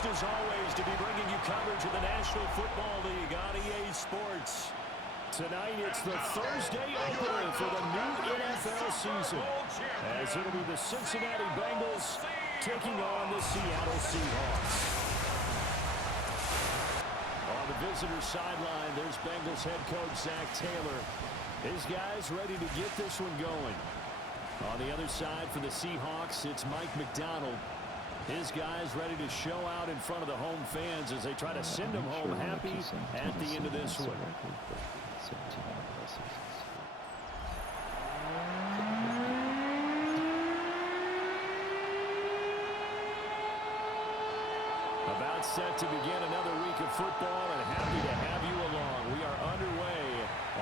pleased as always to be bringing you coverage of the National Football League on EA Sports. Tonight, it's the Thursday opener for the new NFL season, as it'll be the Cincinnati Bengals taking on the Seattle Seahawks. On the visitor sideline, there's Bengals head coach Zach Taylor. His guys ready to get this one going. On the other side for the Seahawks, it's Mike McDonald. His guys ready to show out in front of the home fans as they try to send them home happy at the end of this one. About set to begin another week of football, and happy to have you along. We are underway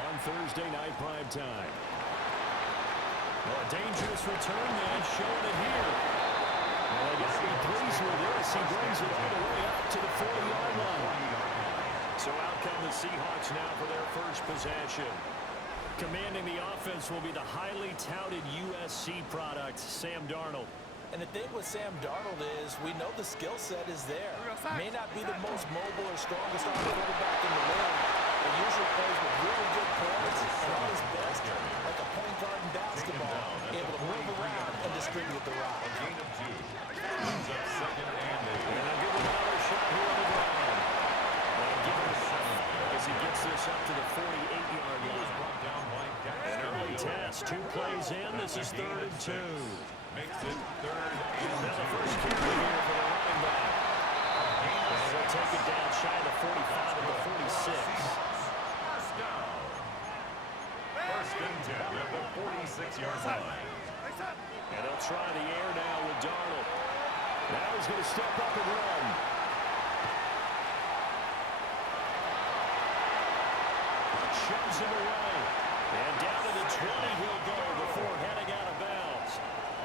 on Thursday night prime time. Well, a dangerous return man showing it here. Well, they got to be pleased with this. He brings it all the way up to the 40-yard line. So out come the Seahawks now for their first possession. Commanding the offense will be the highly touted USC product, Sam Darnold. And the thing with Sam Darnold is we know the skill set is there. May not be the most mobile or strongest arm quarterback in the league, but usually plays with really good points and on his best, like a point guard in basketball, able to move around and distribute the rock. And they'll give him another shot here on the ground. And give him 7 as he gets this up to the 48-yard line. An early test, 2 plays in. This is 3rd and 2. Makes it 3rd and 2. Now the first carry here for the running back. And they'll take it down shy of the 45 and the 46. First down. 1st and 10 at the 46-yard line. And they'll try the air now with Darnold. Now he's going to step up and run. Shoves him away. And down to the 20 he'll go before heading out of bounds.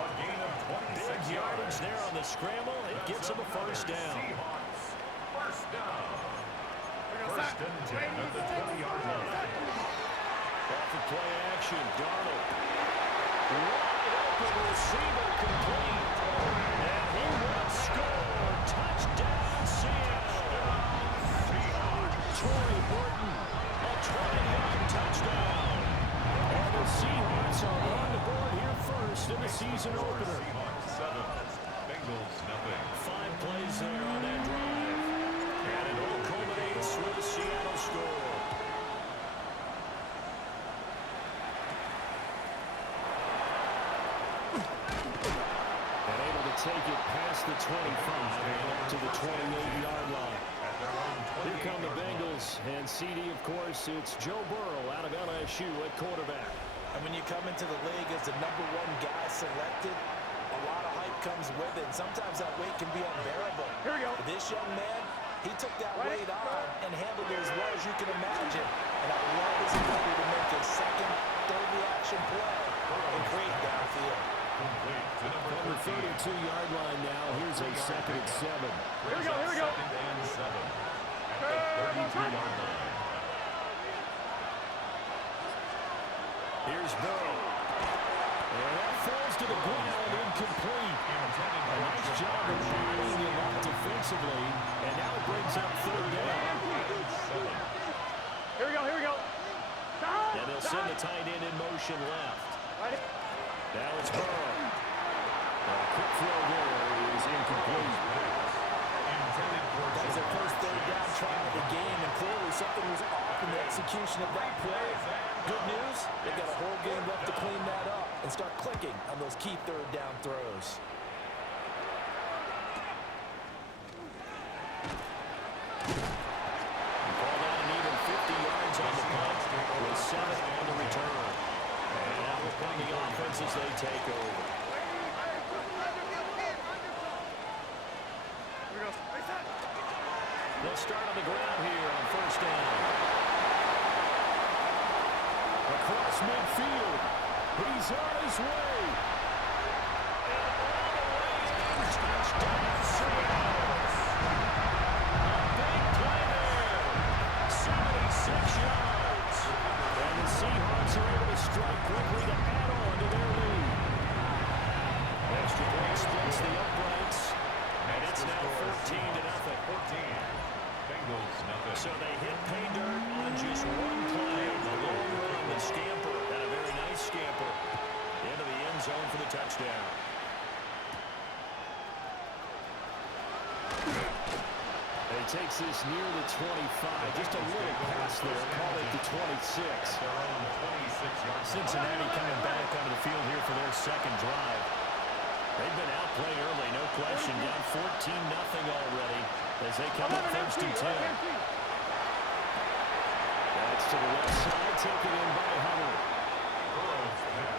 A gain of 26 Big yardage there on the scramble. It gets him a first down. Seahawks. First down. 1st and 10 at the 20-yard line. Off of play action, Darnold. Wide open receiver complete. And he will score. Touchdown, Seattle. Torrey Burton, a 20-yard touchdown. And the Seahawks are on the board here first in the season opener. Seahawks 7, Bengals 0. 5 plays there on that drive. And it all culminates with a Seattle score. And able to take it past the 25 and up to the 28-yard line. Here come the Bengals, and CD, of course, it's Joe Burrow out of LSU at quarterback. And when you come into the league as the #1 guy selected, a lot of hype comes with it. Sometimes that weight can be unbearable. Here we go. But this young man, he took that weight on and handled it as well as you can imagine. And I love his ability to make a second, third reaction play and create downfield. From the 32-yard line now, here's a 2nd and 7. Here we go, here we go. 2nd and 7 at the 32-yard line. Here's Burrow. And that falls to the ground, incomplete. A nice job of bottling him up defensively, and now it brings up 3rd down. Here we go, here we go. And they'll send the tight end in motion left. Now it's Burrow. A quick throw there is incomplete. That was their first 3rd down try of the game, and clearly something was off in the execution of that play. Good news, they've got a whole game left to clean that up and start clicking on those key 3rd down throws. Called out an even 50 yards on the punt with 7 on the return. And now we're playing the offense as they take over. They'll start on the ground here on 1st down. Across midfield. He's on his way. And all the way in. Touchdown, Seattle. A big play there. 76 yards. And the Seahawks are able to strike quickly to add on to their lead. Extra point splits the uprights. And it's now 14-0. touchdown. He takes this near the 25. Just a little pass there. Call it the 26. Cincinnati coming back onto the field here for their second drive. They've been outplayed early, no question. Down 14-0 already as they come up first and 10. That's to the left side, taken in by Hunter.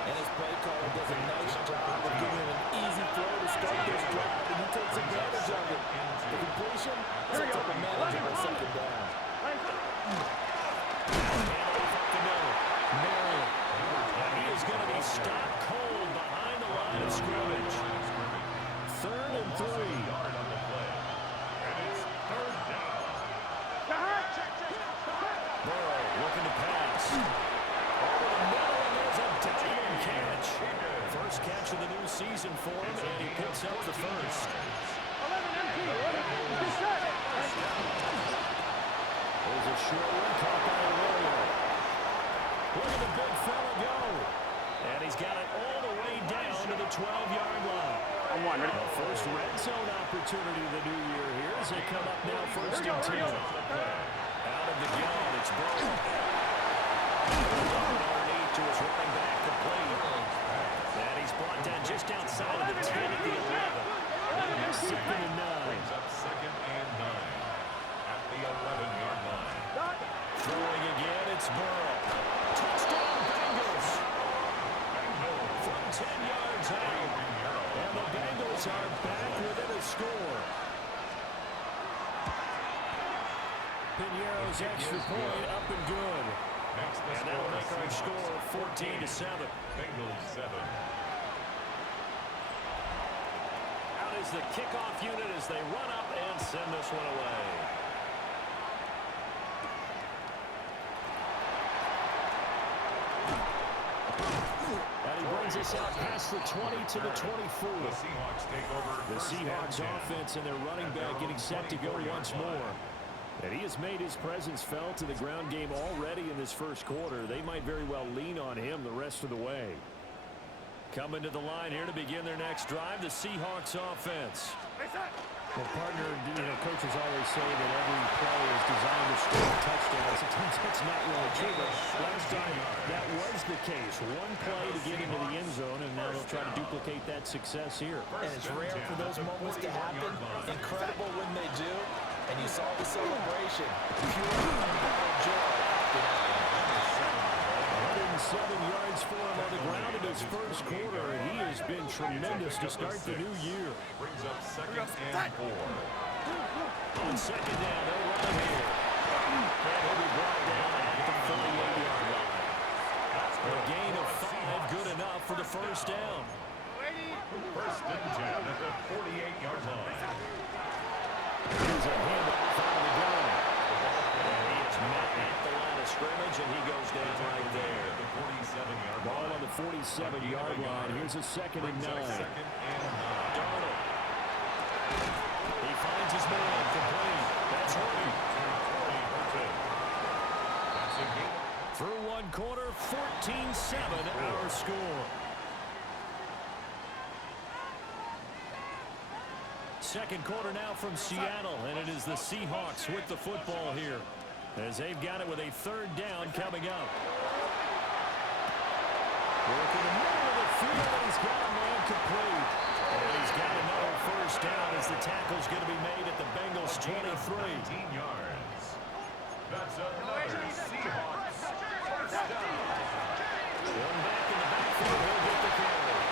And his play caller does a nice job of giving him an easy throw to start this drive, and he takes advantage of it. The completion sets up a manageable second down. Marion. He is going to be stopped cold behind the line of scrimmage. 3rd and 3. Burrow looking to pass. Over the middle, and there's a diving catch. First catch of the new season for him, and he picks up the first. There's a short one caught by Arroyo. Look at the big fella go. And he's got it all the way down to the 12-yard line. The first red zone opportunity of the new year here as they come up now first and 10. Out of the gun, it's Burrow. Underneath to his running back complete. And he's brought down just outside of the 10 at the 11. Second and 9. Brings up 2nd and 9 at the 11-yard line. Throwing again, it's Burrow. Touchdown, Bengals. From 10 yards out. And the Bengals are back within a score. Pinheiro's extra point up and good. And that'll make our score 14-7. Bengals 7. Out is the kickoff unit as they run up and send this one away. And he brings us out past the 20 to the 24. The Seahawks take over. The Seahawks offense and their running back getting set to go once more. And he has made his presence felt in the ground game already in this first quarter. They might very well lean on him the rest of the way. Coming to the line here to begin their next drive, the Seahawks offense. Well, partner, coaches always say that every play is designed to score a touchdown. Sometimes that's not really true, but last time that was the case. One play to get into the end zone, and now they'll try to duplicate that success here. And it's rare for those moments to happen. Incredible when they do. And you saw the celebration. Pure and joy. 107 yards for him on the ground in his first quarter, and he has been tremendous to start the new year. Brings up 2nd and 4. On second down, they'll run here. And he'll be brought down at the 48-yard line. A gain of 5, good enough for the first down. First and 10 at the 48-yard line. Here's a handoff out of the gun. And he is met at the line of scrimmage, and he goes down right there. The 47-yard Ball on the 47-yard line. Here's a 2nd and 9. Darnold. He finds his man complete. That's Horton. Through one quarter, 14-7 our score. Second quarter now from Seattle, and it is the Seahawks with the football here as they've got it with a 3rd down coming up. Working in the middle of the field, and he's got a man complete. And he's got another first down as the tackle's going to be made at the Bengals 23. 19 yards. That's another Seahawks first down. One back in the backfield, he'll get the carry.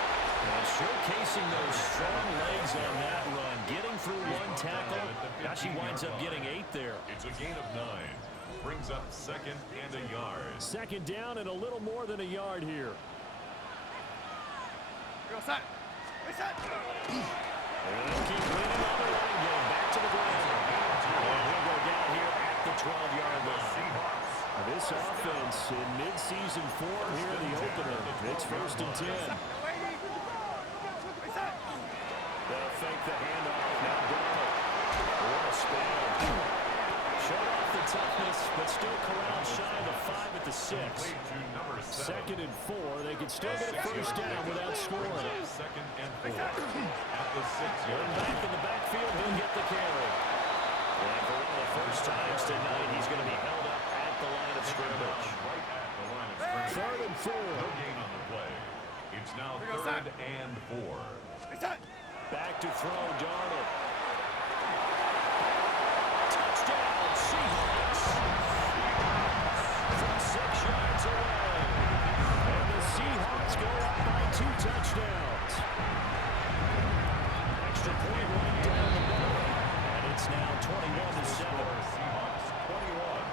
And showcasing those strong legs on that run, getting through one tackle. Now she winds up getting 8 there. It's a gain of 9. Brings up 2nd and a yard. Second down and a little more than a yard here. And they'll keep leaning on the running game. Back to the ground. And he'll go down here at the 12-yard line. This offense in mid-season form here in the opener. It's first and 10. They'll fake the handoff. Now Darnold. What a spin. Shut off the toughness, but still corralled shy of the 5 at the 6. Second and 4. They could still get a first down without scoring. Second and 4 at the 6-yard line. Back in the backfield, he'll get the carry. And for one of the first times tonight, he's going to be held up at the line of scrimmage. Right at the line of scrimmage. Third and 4. No gain on the play. It's now third and 4. Back to throw, Darnold. Touchdown, Seahawks. From 6 yards away. And the Seahawks go up by 2 touchdowns. Extra point running down the middle. And it's now 21-7. Seahawks 21.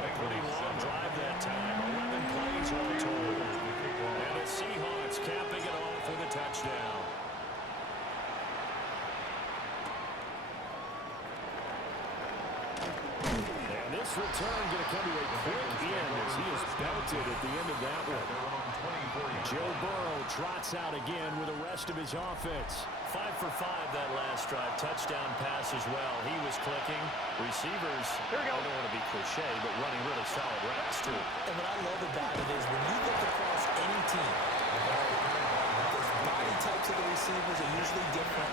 A pretty long drive that time. 11 plays all told. And the Seahawks capping it off with a touchdown. And this return going to come to a quick end as he is belted at the end of that one. Joe Burrow trots out again with the rest of his offense. 5 for 5 that last drive. Touchdown pass as well. He was clicking. Receivers, I don't want to be cliche, but running really solid routes too. And what I love about it is when you look across any team, the body types of the receivers are usually different.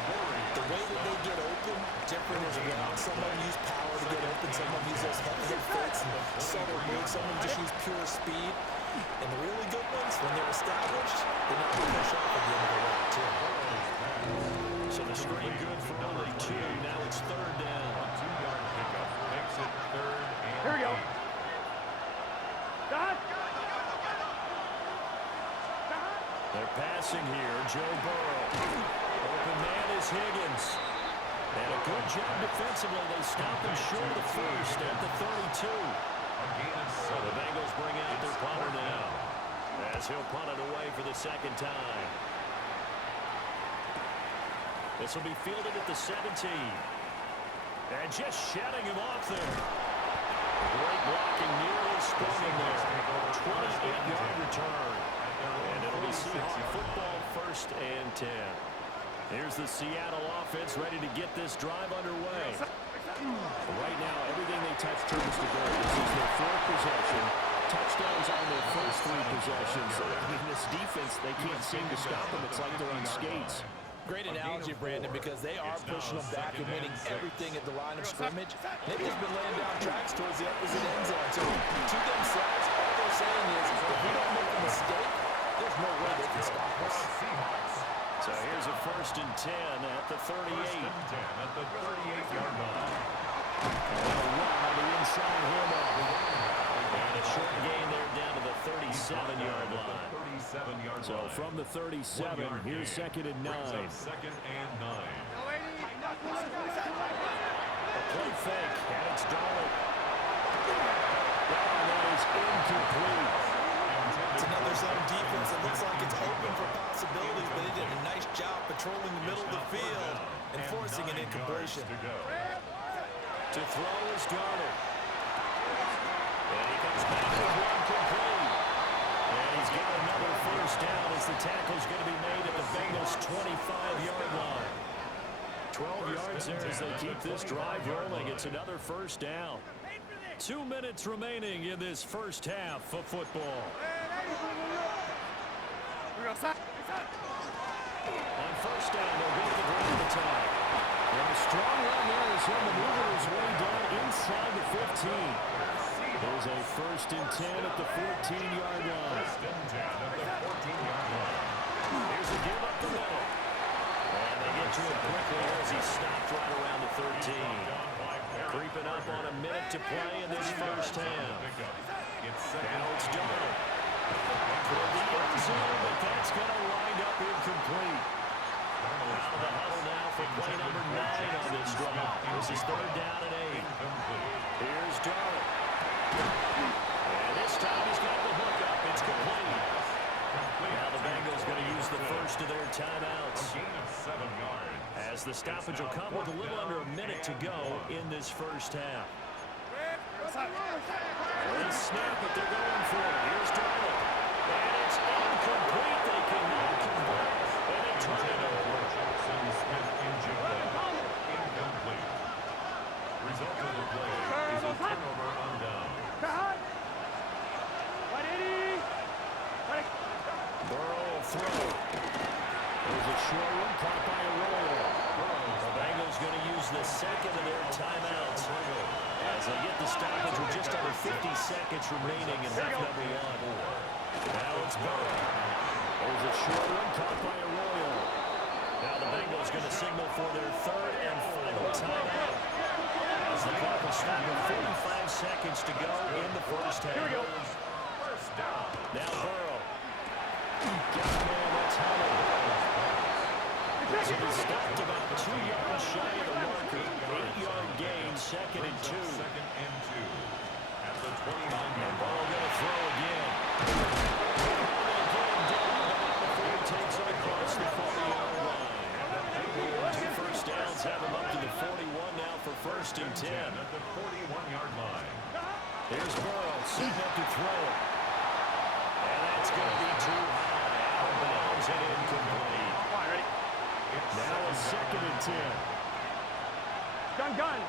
The way that they get open, different as well. Some of them use power to get open. Some of them use those head fakes and subtle moves. Some of them just use pure speed. And the really good ones, when they're established, they know how to push off at the end of the route, too. So the screen good for only 2. Now it's third down. 2-yard pickup makes it third and Here we go. 8. They're passing here. Joe Burrow. Open man is Higgins. And a good job defensively. They stop him short of the first at the 32. So the Bengals bring out their punter now, as he'll punt it away for the second time. This will be fielded at the 17. And just shedding him off there. Great blocking, nearly sprung him there. 28-yard return. And it'll be Seahawks football, first and 10. Here's the Seattle offense ready to get this drive underway. Right now, everything they touch turns to gold. This is their 4th possession. Touchdowns on their first 3 possessions. I mean, this defense, they can't seem to stop them. It's like they're on skates. Great analogy, Brandon, because they are pushing them back and winning everything at the line of scrimmage. They've just been laying down tracks towards the opposite end zone. So to themselves, all they're saying is, if we don't make a mistake, there's no way they can stop us. So here's a first and 10 at the 38. First and 10 at the 38-yard line. And a run on the inside handoff. And a short gain there down to the 37-yard line. 37-yard So line. from the 37, here's second and 9. Second and 9. A play fake, and it's Darnold. That is incomplete. It's another zone defense that looks like it's open for possibilities, but they did a nice job patrolling the middle of the field and forcing an incompletion. To throw is Darnold. And he comes back with one complete. And he's got another first down as the tackle's going to be made at the Bengals' 25-yard line. 12 yards there as they keep this drive rolling. It's another first down. 2 minutes remaining in this first half of football. On first down, they'll go to the ground attack. And a strong run there as he'll maneuver his way down inside the 15. There's a first and 10 at the 14-yard line. First and 10 at the 14-yard line. Here's a give up the middle. And they get to him quickly as he stopped right around the 13. Creeping up on a minute to play in this first half. Now it's Darnold. For the end zone, but that's going to wind up incomplete. Out of the huddle now for play number 9 on this drive. This is third down and 8. Here's Darnold. And this time he's got the hook up. It's complete. Now the Bengals going to use the first of their timeouts. As the stoppage will come with a little under a minute to go in this first half. They snap it, they're going for it. Here's Darnold. And it's incomplete. They cannot convert. And they turn it over. Incomplete. result of the play is a turnover on down. Burrow will throw. There's a short one caught by Arroyo. The Bengals going to use the second of their timeouts as they get the stoppage with just under 50 seconds remaining in half number one. Now it's Burrow. There's a short one caught by Arroyo. Now the Bengals going to signal for their third and final timeout as the clock will stop with 45 seconds to go in the first half. Here we go. First down. Now Burrow. Got a man that's held. So he stopped about 2 yards shy of the marker. 8-yard gain, second and 2. Second and 2. At the 29-yard Burrow going to throw again. Before he takes it across the 40-yard line. 2 first downs have him up to the 41 now for first and 10. At the 41-yard line. Here's Burrow setting up to throw it. And that's going to be too high. Out of bounds and incomplete. Now a second and 10. Gun.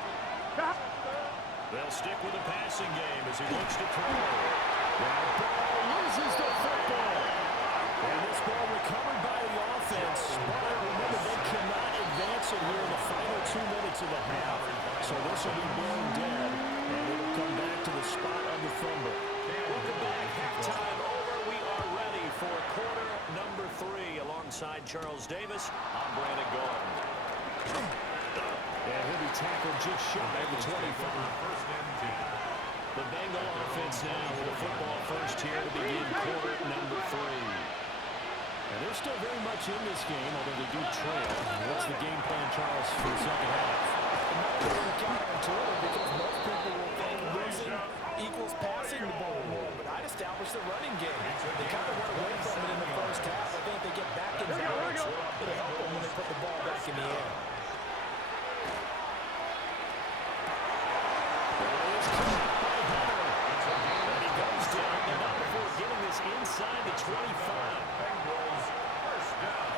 They'll stick with the passing game as he looks to throw. Now Burrow loses the football. And this ball recovered by the offense. But remember, they cannot advance it here in the final 2 minutes of the half. So this will be blown dead. And it'll come back to the spot of the fumble. Welcome back. Halftime over. We are ready for quarter number 3 alongside Charles Davis. I'm Brandon Gordon. And he'll be tackled just shy of the 25. First and 10. The Bengal offense now with the football first here to begin quarter number 3. And they're still very much in this game, although they do trail. What's the game plan, Charles, for the second half? Counterintuitive because most people will think losing equals passing the ball more, but I'd establish the running game. They kind of went away from it in the first half. I think they get back in balance. It'll help them when they put the ball back in the air. And he goes down, but not before getting this inside the 25. Bengals first down.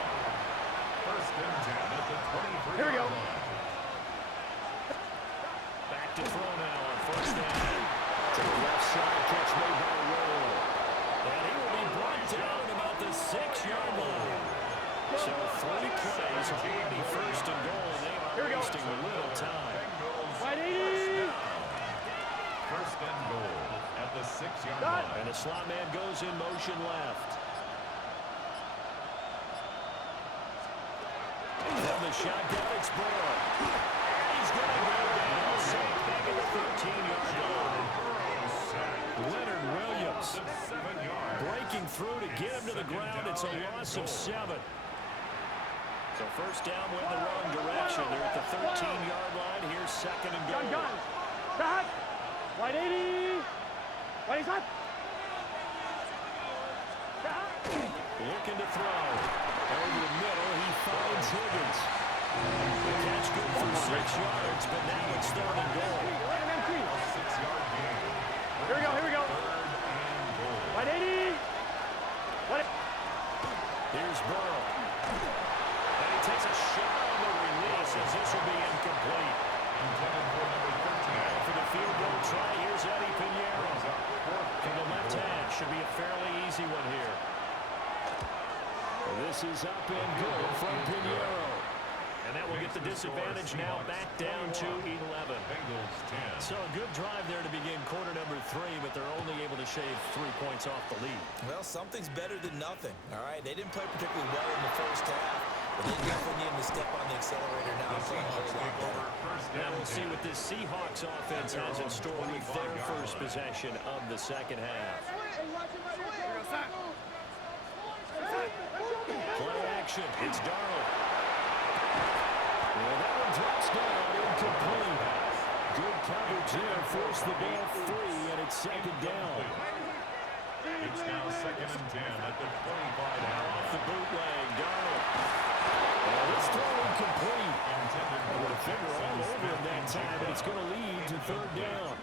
First and 10 at the 23. Here we go. Back to throw now on first down. To the left side, catch made by Roll. And he will be brought down at about the 6-yard line. So 3 plays already first and goal, and they are wasting a little time. Bengals first and goal at the 6-yard line. And the slot man goes in motion left. From the shotgun, it's Burrow. And he's going to go down, safe back at the 13-yard line. Leonard Williams breaking through to get him to the ground. It's a loss of 7. So first down went in the wrong direction. They're at the 13-yard line. Here's second and goal. Gun. Back. Wide 80. Wide side. Looking to throw. Over the middle, he finds Higgins. The catch good for 6 yards, but now it's third and goal. 6-yard gain. Here we go. Third and goal. Wide 80. Here's Burrow. And he takes a shot on the release as this will be incomplete. Intended for number 13. And for the field goal try, here's Eddie Pinheiro. From the left hand, should be a fairly easy one here. This is up and good from Pinheiro. And that will get the disadvantage now back down to 11. Bengals 10. So a good drive there to begin quarter number 3, but they're only able to shave 3 points off the lead. Well, something's better than nothing, all right? They didn't play particularly well in the first half, but they definitely need to step on the accelerator now and play a whole lot better. Now we'll see what this Seahawks offense has in store with their first possession of the second half. Play action. It's Darnold. Well, that one drops down, incomplete. Good coverage there, forced the ball free, and it's second down. It's now second and 10 at the 25. Now off the bootleg, Darnold. And this throw incomplete. Intended With for a finger all over him that time, but it's going to lead to third down.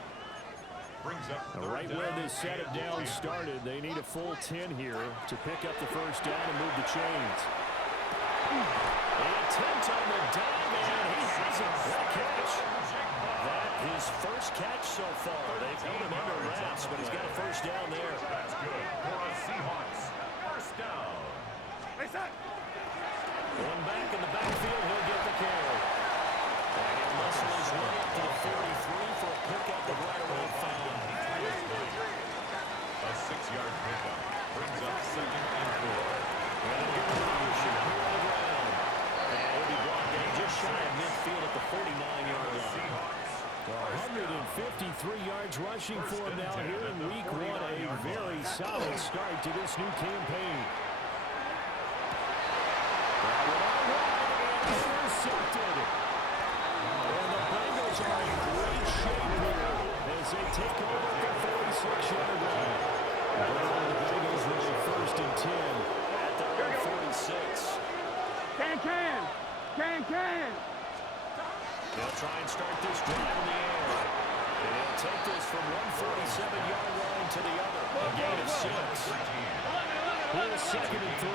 Brings up Now, third right where down this set of down started, they need a full 10 here to pick up the first down and move the chains. The attempt on the dive, and he has it. What a catch. That His first catch so far. They've held him under wraps, but he's got a first down there. That's good for the Seahawks. First down. Going back in the backfield, he'll get the carry. And he'll muscle his way up to the 43 for a pickup of right around 5. A 6-yard pickup brings up second and 4. And a good leadership here on the ground. And he'll be brought down just shy of midfield at the 49-yard line. 153 yards rushing for him now here in week 1. A very solid start to this new campaign. Intercepted. And the Bengals are in great shape here as they take over the 46-yard line. The Bengals with a first and 10 at their own 46. Can. They'll try and start this drive in the air. And they'll take this from 147-yard line to the other. A gain of 6. Here's second and 3.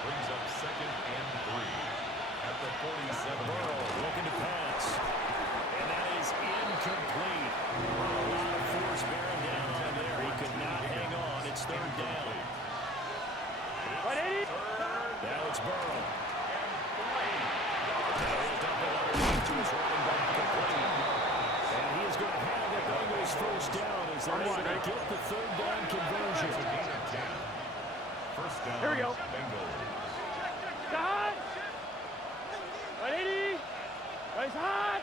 Brings up second and 3 at the 47. Burrow looking to pass. And that is incomplete. A lot of force bearing down on him there. He could not hang on. It's third down. Now it's Burrow. Now he'll dump it underneath to his running back complete. And he is going to have the Bengals first down as they're able to get the third down conversion. First down. Here we go. Bengals. Hot. 180. Nice hot.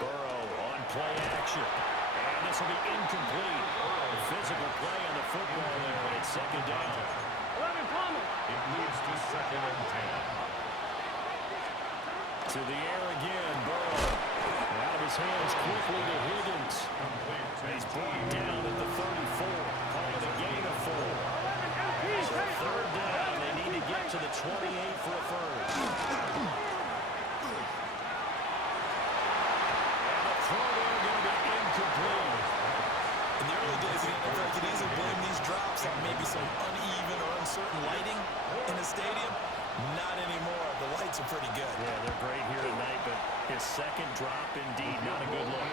Burrow on play action. And this will be incomplete. The physical play on the football there, and it's second down. 11 Palmer. It moves to second and 10. To the air again, Burrow. Out of his hands quickly to Higgins. He's brought down at the 34. Call it a gain of 4. So third down, they need to get to the 28 for a first. And the throw there going to be incomplete. In the early days of the NFL, you could easily blame these drops on maybe some uneven or uncertain lighting in the stadium. Not anymore. The lights are pretty good. Yeah, they're great here tonight, but his second drop, indeed, not a good look.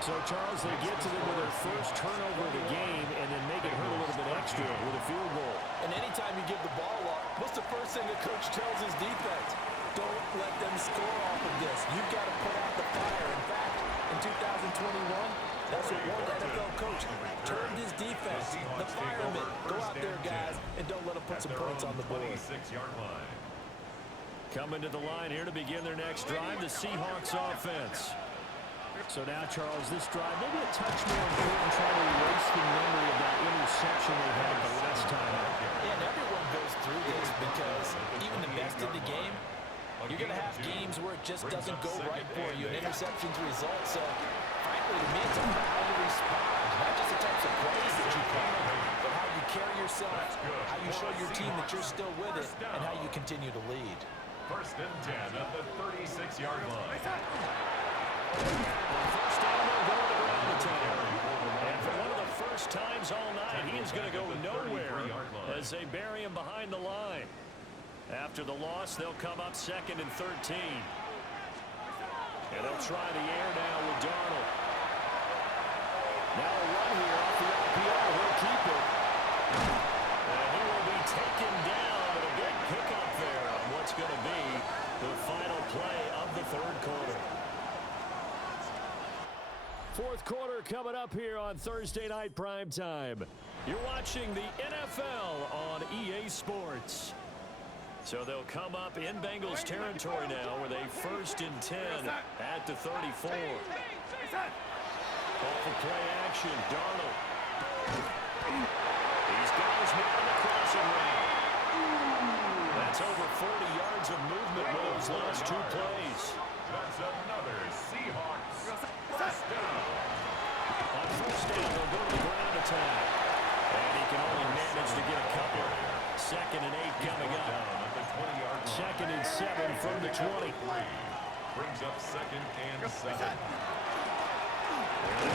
So, Charles, they get to them with their first turnover of the game and then make it hurt a little bit extra with a field goal. And anytime you give the ball up, what's the first thing the coach tells his defense? Don't let them score off of this. You've got to put out the fire. In fact, in 2021, that's what one NFL coach turned his defense. The firemen. Go out there, guys, and don't let them put some points on the board. 26-yard line. Coming to the line here to begin their next drive, the Seahawks offense. So now, Charles, this drive, maybe a touch more important, trying to erase the memory of that interception they had the last time. Yeah, and everyone goes through this because even the best in the game, you're going to have games where it just doesn't go right for you. Interceptions result. So, frankly, to me, it's about how you respond. Not just the types of plays that you call, but how you carry yourself, how you show your team that you're still with it, and how you continue to lead. First and 10 at the 36-yard line. First down, they'll go to the ground attack. And for one of the first times all night, he is going to go nowhere as they bury him behind the line. After the loss, they'll come up second and 13. And they'll try the air now with Darnold. Now a run here off the RPO. He'll keep it. And he will be taken down with a big pickup there on what's going to be the final play of the third quarter. Fourth quarter coming up here on Thursday Night Primetime. You're watching the NFL on EA Sports. So they'll come up in Bengals territory now with a first and 10 at the 34. Off of play action, Darnold. He's got his man in the crossing route. That's over 40 yards of movement with those last two plays. That's another Seahawks first down. On first down, they'll go to the ground attack. And he can only manage to get a couple. Second and 8 coming up. Second and 7 from the 20. Brings up second and 7. They'll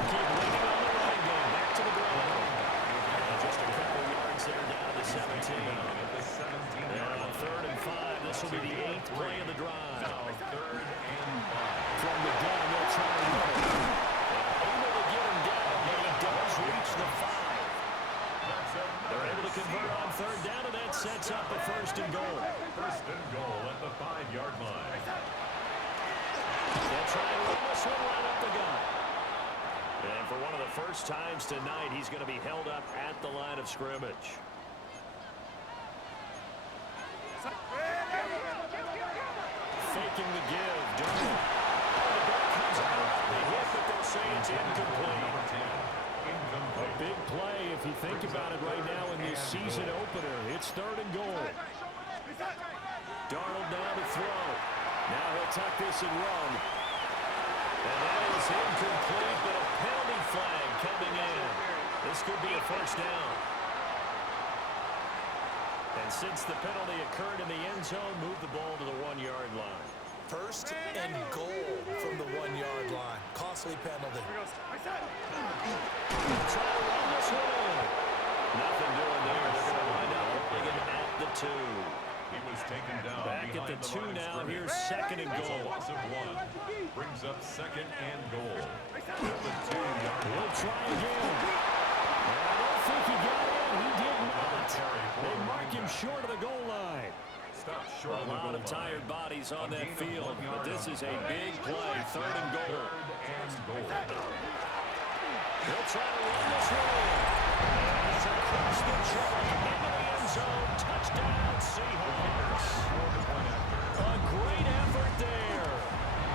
keep leaning on the running game. Back to the ground. And just a couple yards there down to the 17. At the 17-yard line. 3rd and 5. This will be the 8th play of the drive. Now 3rd and 5. From the gun, they'll try to run it. Able to get him down, but he does reach the 5. They're able to convert on 3rd down, and that sets up a 1st and goal. 1st and goal at the 5-yard line. They'll try and run this one right up the gut. And for one of the first times tonight, he's going to be held up at the line of scrimmage. Faking the give. Durham. The ball comes out on the hit, but they'll say it's incomplete. A big play if you think about it right now in this season opener. It's 3rd and goal. Darnold now to throw. Now he'll tuck this and run. And that is incomplete, but a penalty flag coming in. This could be a 1st down. And since the penalty occurred in the end zone, move the ball to the 1-yard line. 1st and goal from the 1-yard line. Costly penalty. Try to run this one in. Nothing doing there. They're going to wind up putting it at the 2. He was taken down. Back at the 2 now. Here's 2nd and goal. Loss of 1. Brings up 2nd and goal. At the 2-yard line. He'll try again. I don't think he got in. He did not. They mark him short of the goal line. Stop short A lot of tired bodies on that field, but this is a big play. 3rd and goal. 3rd and goal. They'll try to run this one in. It's across the track into the end zone. Touchdown, Seahawks. A great effort there.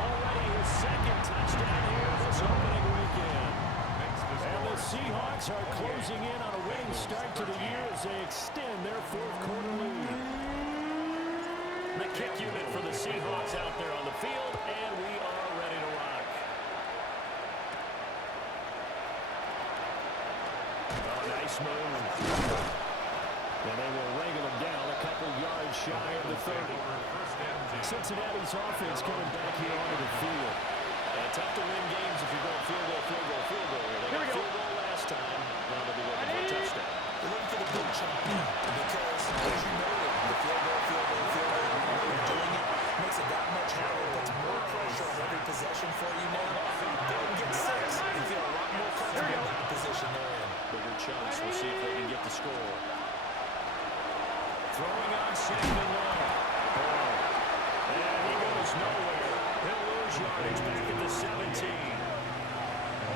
Already his 2nd touchdown here this opening weekend. And the Seahawks are closing in on a winning start to the year as they extend their 4th quarter lead. The kick unit for the Seahawks out there on the field, and we are ready to rock. Oh, nice move. And they will wrangle him down a couple yards shy of the 30. Cincinnati's offense coming back here onto the field. Tough to win games if you're going field goal, field goal, field goal. They got field goal last time. Now they'll be looking for a touchdown. They're looking for the big chunk now because, as you noted, the field goal, doing it makes it that much harder. It puts more pressure on every possession for you now. They can get 6 and feel a lot more comfortable in that position they're in. Bigger chunks. We'll see if they can get the score. Throwing on 2nd and 1. And he goes nowhere. He'll lose yardage back at the 17.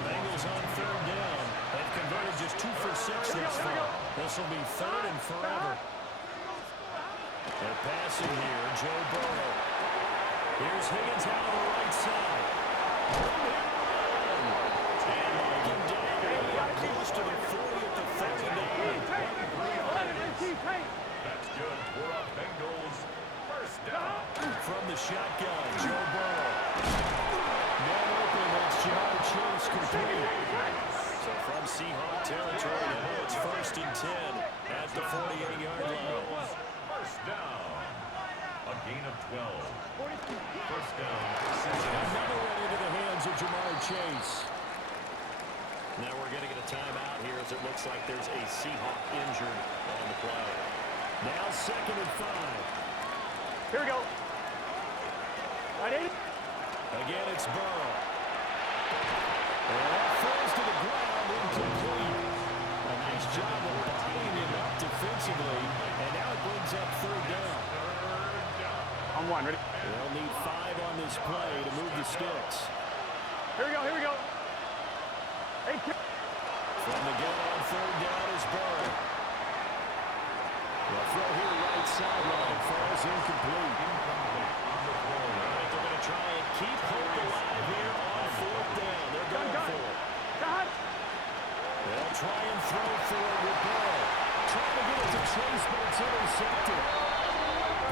Bengals on 3rd down. They've converted just 2 for 6 this far. This will be 3rd and forever. They're passing here. Joe Burrow. Here's Higgins out on the right side. And mark him down. Close to the 40 at the 39. That's good for a Bengals 1st down. From the shotgun, Joe Burrow. Man open, that's Jamar Chase complete. So from Seahawk territory, now it's 1st and 10 at the 48-yard line. 1st down. A gain of 12. 1st down. Cincinnati. Another one into the hands of Jamar Chase. Now we're going to get a timeout here as it looks like there's a Seahawk injured on the play. Now 2nd and 5. Here we go. Right in. Again, it's Burrow. And that falls to the ground, incomplete. A nice job of bodying him up defensively. And now it brings up 3rd down. On 1, ready? They'll need 5 on this play to move the sticks. Here we go, here we go. Hey, From the gun on 3rd down is Burrow. The throw here right sideline falls incomplete. They're going to try and keep hope alive here on 4th down. They're going for it. They'll try and throw for it with Burrow. Trying to get it to Chase, but it's intercepted.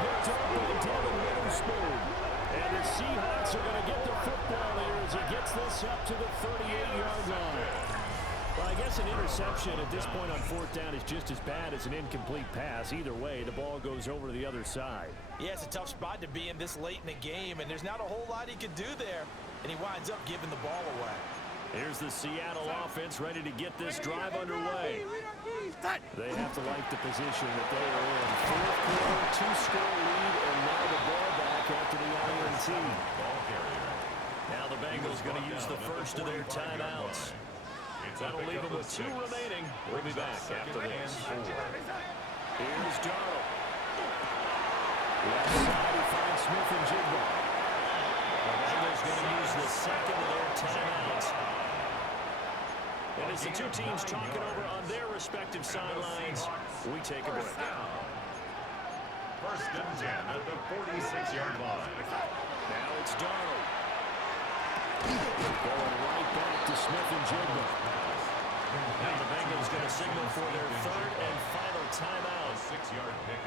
Picked up by Devin Witherspoon. And the Seahawks are going to get the football here as he gets this up to the 38-yard line. Well, I guess an interception at this point on 4th down is just as bad as an incomplete pass. Either way, the ball goes over to the other side. Yeah, it's a tough spot to be in this late in the game, and there's not a whole lot he can do there, and he winds up giving the ball away. Here's the Seattle offense ready to get this drive underway. They have to like the position that they are in. Fourth quarter, 2-score lead, and now the ball back after the INT. Now the Bengals going to use the first of their timeouts. That'll leave them with 2 remaining. We'll be back after this. Here's Darnold. Left side, he finds Smith-Njigba. The Bengals going to use the second of their timeouts. And as the two teams talking over on their respective sidelines, we take a break. First and 10 at the 46-yard line. Now it's Darnold. Going right back to Smith-Njigba. Now the Bengals going to signal for their third and final timeout.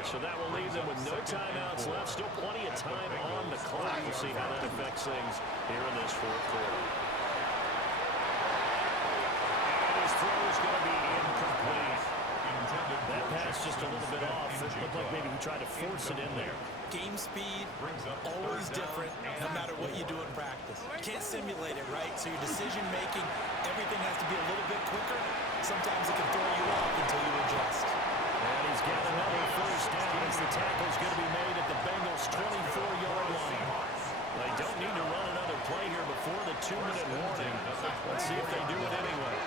So that will leave them with no timeouts left. Still plenty of time on the clock. We'll see how that affects things here in this fourth quarter. And his throw is going to be incomplete. That pass just a little bit off. It looked like maybe he tried to force it in there. Game speed, always different, no matter what you do in practice. You can't simulate it, right? So your decision-making, everything has to be a little bit quicker. Sometimes it can throw you off until you adjust. And he's got another first down as the tackle's going to be made at the Bengals' 24-yard line. They don't need to run another play here before the 2-minute warning. Let's see if they do it anyway.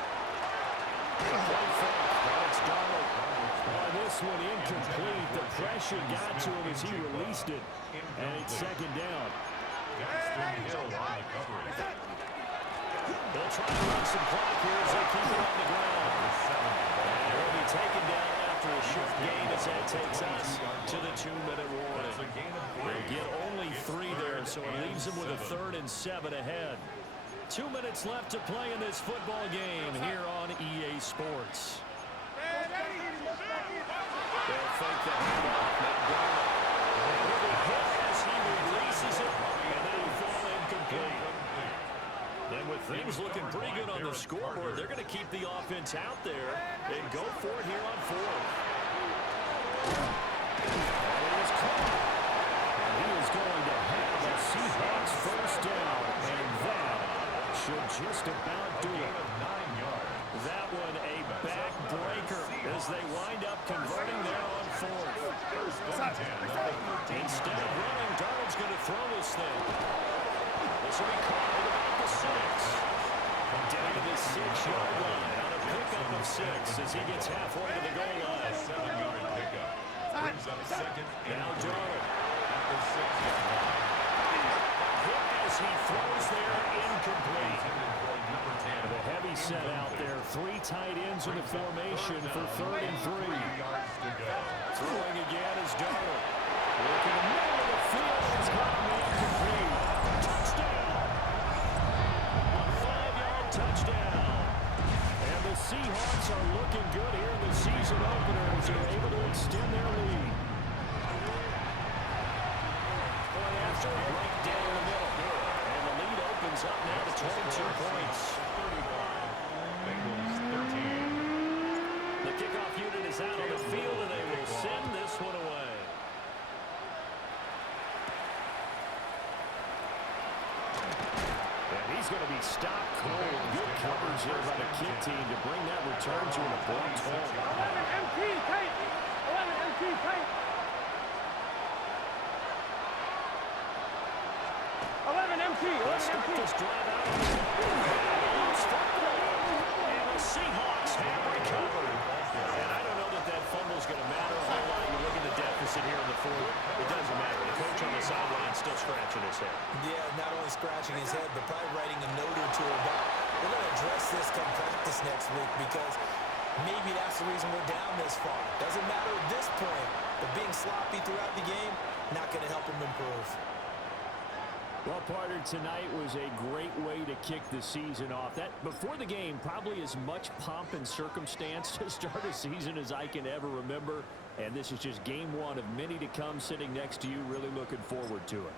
Play fake. Now it's Darnold. This one incomplete. The pressure got to him as he released it. And it's second down. They'll try to run some clock here as they keep it on the ground. And he'll be taken down after a short gain as that takes us to the 2-minute warning. They get only 3 there, so it leaves them with a 3rd and 7 ahead. 2 minutes left to play in this football game here on EA Sports. They'll fake the handoff. With a hit as he releases it, and that'll fall incomplete. And with things looking pretty good on the scoreboard, they're going to keep the offense out there and go for it here on 4th. And it is caught. And he is going to have the Seahawks first down, and that should just about do it. That one a backbreaker as they wind up converting there on 4th. Instead of running, Darnold's going to throw this thing. This will be caught at about the 6. Down to the 6-yard line on a pickup of 6 as he gets halfway to the goal line. Now Darnold. Hit as he throws there, incomplete. The heavy set out there. 3 tight ends in the formation for 3rd and 3. Throwing again is Darnold. Working the middle of the field. It's got to be incomplete. Touchdown. A 5-yard touchdown. And the Seahawks are looking good here in the season opener as they're able to extend their lead. Going after it right down the middle. And the lead opens up now to 22 points. The kickoff unit is out on the field, and they will send this one away. And he's going to be stopped cold. Good coverage here by the kick team to bring that return to an abrupt halt. 11 MT tight. 11 MT tight. 11 MT. 11 Start MT. this drive out. And the Seahawks have recovered. And I don't know that that fumble's going to matter a whole lot. You look at the deficit here in the 4th. It doesn't matter. The coach on the sideline still scratching his head. Yeah, not only scratching his head, but probably writing a note or two about, we're going to address this come practice next week because maybe that's the reason we're down this far. Doesn't matter at this point, but being sloppy throughout the game, not going to help him improve. Well, partner, tonight was a great way to kick the season off. That before the game, probably as much pomp and circumstance to start a season as I can ever remember. And this is just game 1 of many to come sitting next to you. Really looking forward to it.